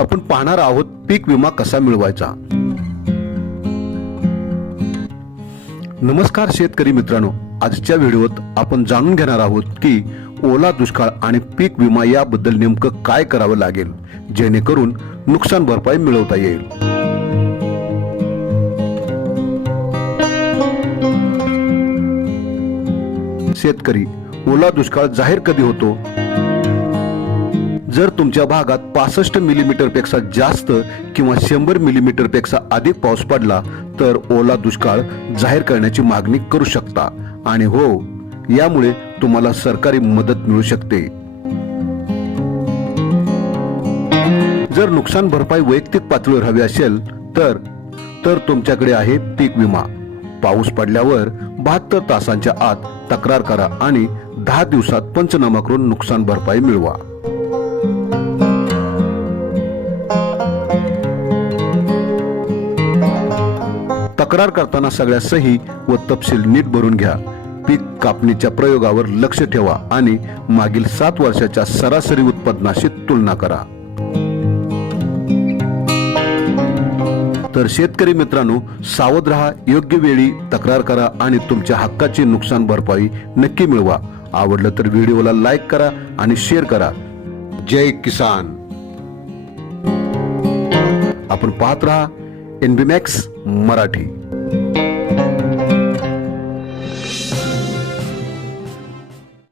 आपण पाहणार आहोत पीक विमा कसा मिळवायचा. नमस्कार शेतकरी मित्रांनो आजच्या व्हिडिओत आपण जाणून घेणार आहोत की ओला दुष्काळ आणि पीक विमा याबद्दल नेमकं काय करावं लागेल जेणेकरून नुकसान भरपाई मिळवता येईल. शेतकरी ओला दुष्काळ जाहीर कधी होतो? जर तुमच्या भागात पासष्ट मिलीमीटरपेक्षा जास्त किंवा शंभर मिलीमीटरपेक्षा अधिक पाऊस पडला तर ओला दुष्काळ जाहीर करण्याची मागणी करू शकता. आणि हो यामुळे तुम्हाला सरकारी मदत मिळू शकते. जर नुकसान भरपाई वैयक्तिक पातळीवर हवी असेल तर तर तुमच्याकडे आहे पीक विमा. पाऊस पडल्यावर बहात्तर तासांच्या आत तक्रार करा आणि दहा दिवसात पंचनामा करून नुकसान भरपाई मिळवा. तक्रार करताना सगळ्या सही व तपशील नीट भरून घ्या. पीक कापणीच्या प्रयोगावर लक्ष ठेवा आणि मागील सात वर्षाच्या सरासरी उत्पादनाशी तुलना करा. तर शेतकरी मित्रांनो सावध राहा योग्य वेळी तक्रार करा आणि तुमच्या हक्काची नुकसान भरपाई नक्की मिळवा. आवडलं तर व्हिडिओला लाईक करा आणि शेअर करा. जय किसान. आपण पाहत राहा एनबीमॅक्स मराठी.